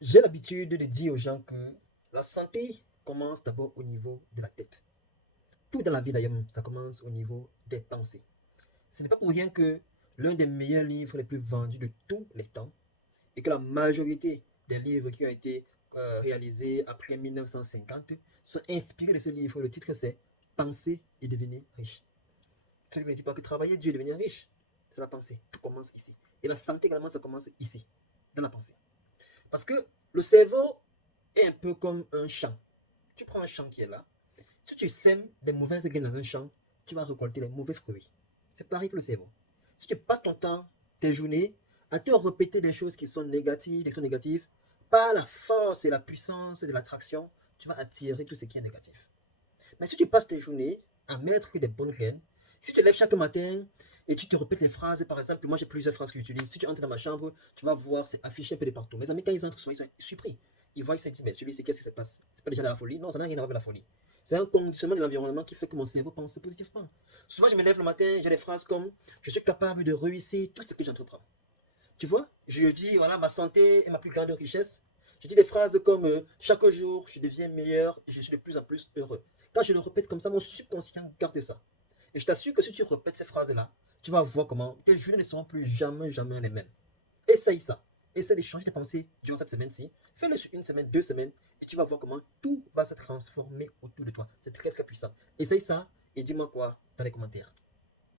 J'ai l'habitude de dire aux gens que la santé commence d'abord au niveau de la tête. Tout dans la vie d'ailleurs, ça commence au niveau des pensées. Ce n'est pas pour rien que l'un des meilleurs livres les plus vendus de tous les temps et que la majorité des livres qui ont été réalisés après 1950 sont inspirés de ce livre. Le titre c'est Penser et devenir riche. Ça ne veut dire pas que travailler Dieu et devenir riche. C'est la pensée. Tout commence ici. Et la santé également, ça commence ici, dans la pensée. Parce que le cerveau est un peu comme un champ. Tu prends un champ qui est là. Si tu sèmes les mauvaises graines dans un champ, tu vas récolter les mauvais fruits. C'est pareil pour le cerveau. Si tu passes ton temps, tes journées, à te répéter des choses qui sont négatives, par la force et la puissance de l'attraction, tu vas attirer tout ce qui est négatif. Mais si tu passes tes journées à mettre que des bonnes graines, si tu te lèves chaque matin et tu te répètes les phrases, par exemple, moi j'ai plusieurs phrases que j'utilise. Si tu entres dans ma chambre, tu vas voir, c'est affiché un peu de partout. Mes amis, quand ils entrent, souvent, ils sont surpris. Ils voient, ils se disent, mais celui-ci, qu'est-ce qui se passe? C'est pas déjà de la folie? Non, ça n'a rien à voir avec la folie. C'est un conditionnement de l'environnement qui fait que mon cerveau pense positivement. Souvent, je me lève le matin, j'ai des phrases comme je suis capable de réussir tout ce que j'entreprends. Tu vois, je dis, voilà, ma santé est ma plus grande richesse. Je dis des phrases comme chaque jour, je deviens meilleur et je suis de plus en plus heureux. Quand je le répète comme ça, mon subconscient garde ça. Et je t'assure que si tu répètes ces phrases-là, tu vas voir comment tes journées ne seront plus jamais, jamais les mêmes. Essaye ça. Essaye de changer tes pensées durant cette semaine-ci. Fais-le sur une semaine, 2 semaines, et tu vas voir comment tout va se transformer autour de toi. C'est très, très puissant. Essaye ça et dis-moi quoi dans les commentaires.